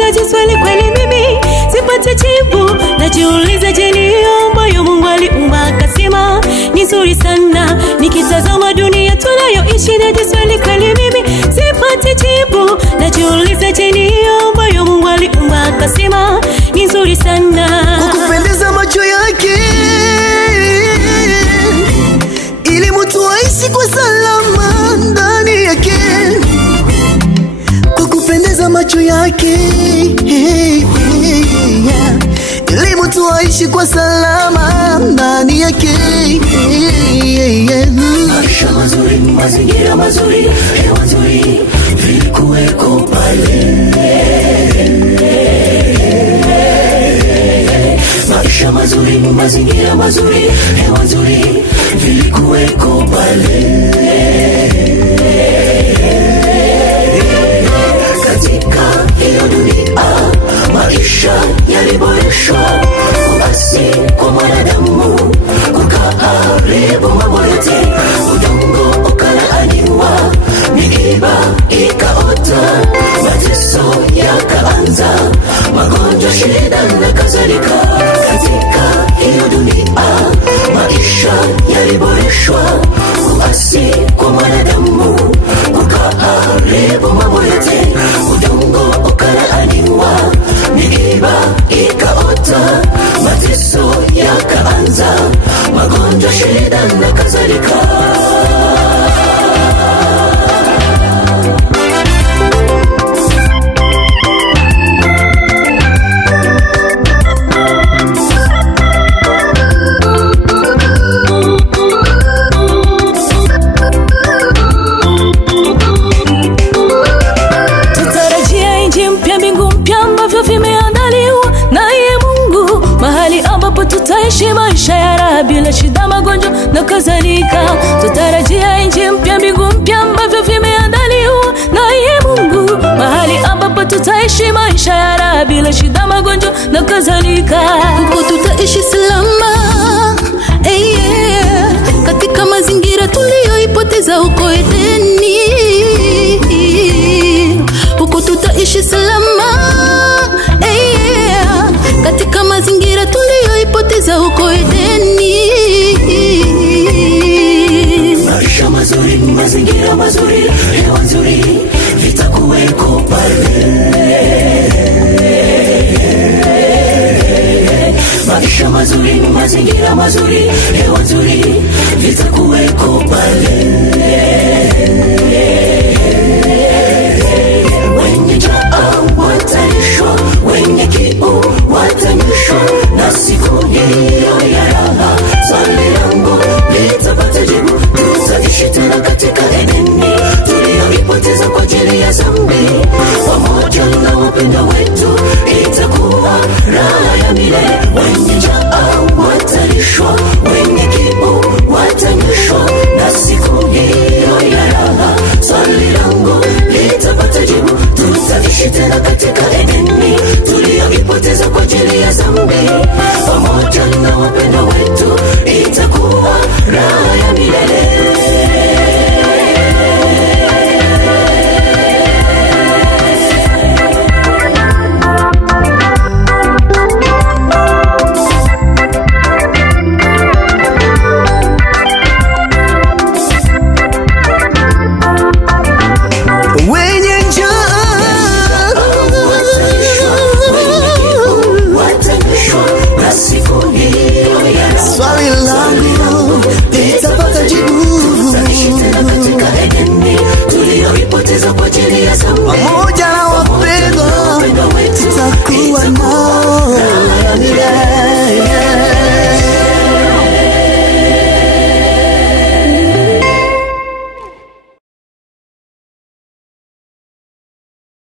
Najiswali kweli mimi sipate jibu. Najiuliza je, ni ambayo Mungu aliumba akasema ni nzuri sana. Nikitazama dunia tunayoishi najiswali kweli mimi sipate jibu. Najiuliza je, ni ambayo Mungu aliumba akasema ni nzuri sana. Kukupendeza macho yake ili mtu aishi kwa salama ndani yake. Kukupendeza macho yake ili mtu aishi kwa salama ndani yake. Maisha mazuri, mazingira mazuri, hewa nzuri vilikuweko pale. Maisha mazuri, mazingira mazuri, hewa nzuri vilikuweko pale. Katika hiyo dunia maisha yaliboreshwa, basi kwa mwanadamu kukaharibu mambo yote. Udongo ukalaaniwa, miiba ikaota, mateso yakaanza, magonjwa, shida na kadhalika. Katika hiyo dunia maisha yaliboreshwa, basi kwa mwanadamu kukaharibu mambo yote. Udongo ukalaaniwa, miiba ikaota, mateso yakaanza, magonjwa, shida na kadhalika. Tutaishi maisha ya raha bila shida, magonjwa na kadhalika. Tutarajia nchi mpya, mbingu mpya ambavyo vimeandaliwa naye Mungu, mahali ambapo tutaishi maisha ya raha bila shida, magonjwa na kadhalika. Huko tutaishi salama, katika mazingira tuliyoipoteza huko Edeni. Huko tutaishi salama, katika mazingira tuliyoipoteza huko Edeni. Maisha mazuri, mazingira mazuri, hewa nzuri vitakuweko pale. Maisha mazuri, mazingira mazuri, hewa nzuri vitakuweko pale.